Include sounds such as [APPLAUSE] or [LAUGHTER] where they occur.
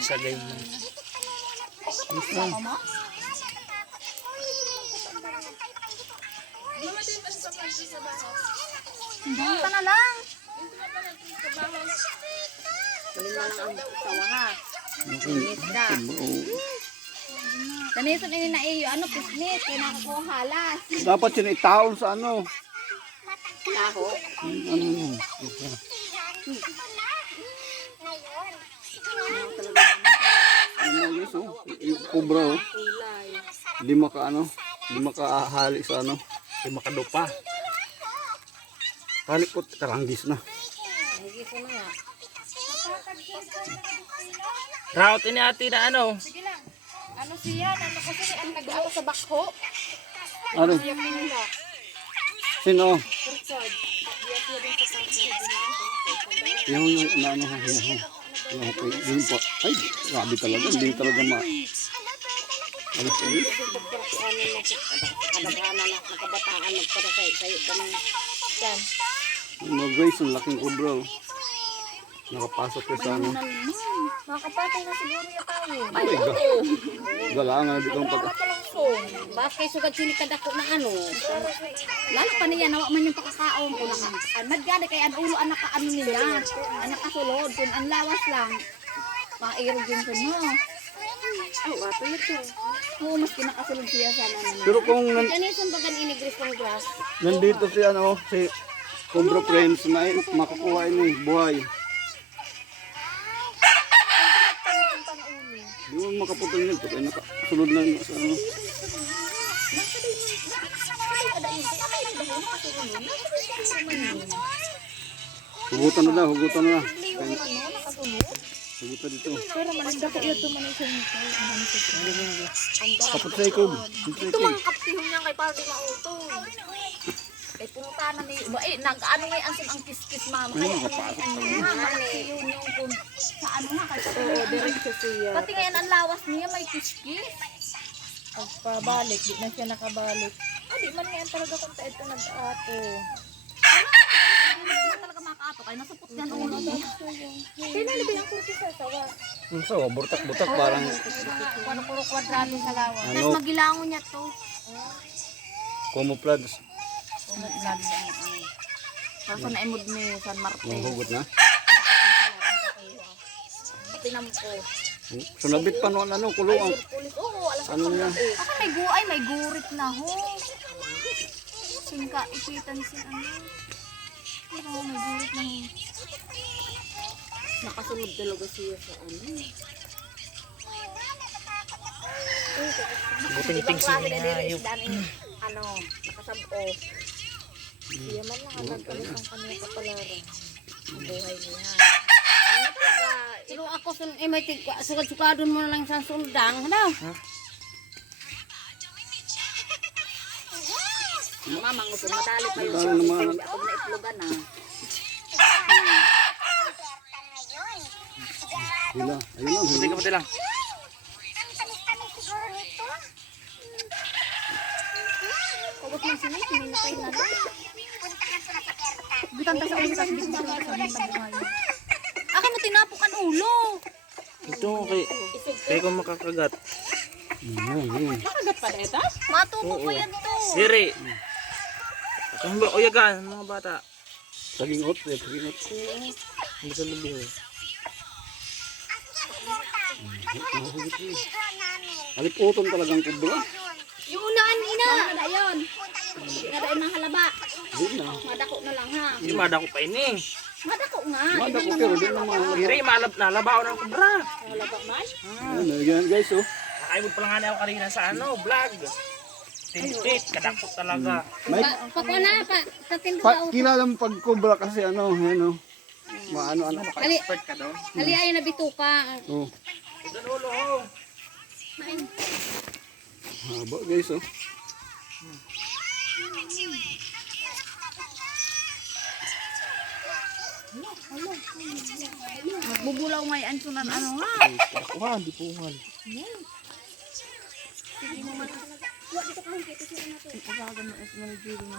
Sagay mo. Isa. Hindi ka na lang. Malima lang ang sawa ha. Oo. Danisun ini na iyo, ano, pisnit, kaya nakakuha halas. Dapat yun itaon sa ano. Taho. Ano yun? Isa. Ano guys oh. Yung kubra oh. Hindi maka ano. Hindi makahali sa ano. Di makadupa. Talikot karanggis na. Route ini ate na ano. Sige lang. Ano siya, ano kasi ang nag-aaw sa bakho. Ano? Pinula. Sino? Yung yung ano ano ha. Yung, yung, yung, yung, pa. Ay, grabe talaga. Hindi talaga ma... Kayo kami. Yan. Mga guys, ang laking kubra oh. Nakapasok ko sa ano. Makakapatay na siguro yung tayo. Ay, ga. Galangan na dito ang pag... Bas kay sugad sili kadako na ano. Lalo pa niya nawa man yung pakakaon ko naka. An madgada kay an ulo anak ka ano niya. Anak kasulod kun an lawas lang. Mairo din ko no. Oh, wato ito. Oo, mas kinakasulod siya sa ano. Pero kung nan Kanisan bagan inigris ng grass. nandito si ano, si Cobra Friends, may makukuha ini buhay. Mo makaputol yun, patay nakasunod na yun sa ano. Hugutan na daw, hugutan na. Hugutan dito. Pero mananda ko iyo tuman sa Kapot sa. Siyempre Ito mga kaptihon niya kay Party na auto. Kay punta na ni ba eh nag-ano ngay ang ang kiss-kiss mama. Ay, nakapasok Ano nga yun yung kun sa ano nga kay Oo, diretso siya. Pati ngayon ang lawas niya may kiss-kiss. Pabalik, di na siya nakabalik. Ah, di man ngayon talaga kung tayo ito nag-ato. [LAUGHS] Na talaga makaato kay nasupot yan ulo niya. Pinalibig ang kurti sa sawa. Ang sawa, burtak-butak parang Kuno puro kwadrado sa lawas. Ano? Tapos magilangon niya to. camouflage. Tapos na imod ni San Martin. Mahugot na. Tinam ko. Sunabit pa noon ano, kulungan. Ano niya? Ako may guay, may gurit na ho. Singka, ipitan si ano. Pero may gurit na ho. Nakasunod talaga siya sa ano. Yung isda ni ano, nakasabo. Siya man lang ang nagkaroon ng kanya kapalaran. Ang buhay niya. Ano Pero ako sun eh may tig sugad-sugadon mo na lang sa sundang, ano? mamang upo, madali pa yung Ano naman, Pag naitlogan na. hila. Ayun lang, Buti ka buti lang. Pagod man sila, sininapay na lang. Bitan ta sa ulo, sa. Akin mo tinapukan ulo. Ito kay kay ko makakagat. Nakagat pa na ito? Matubo pa yan to. Diri. Ang ba oyagan mga bata. Saging ot, eh, saging ot. Hindi sa lubi. eh. Mahugot eh. Aliputon talagang kubra. Yung unaan, ina. Ada yun. Di na. Madako na lang ha. Hindi madako pa ini. Madako nga. Mada ko pero di na mga Diri malab na labaw ng kubra. Ayun, ayun guys oh. Nakaibot pa lang nga ako kanina sa ano, vlog. Tintit, kadakot talaga. May Pako na pa sa tindo pa, kilala mo pag kubra kasi ano, ano. Maano ano. Expert ka daw. Ali ay na bituka. Oh. Doon ulo ho. Haba guys oh. Magbubulaw may ansunan ano ha. Kuhan, di pungan. Ipagagan mo es mo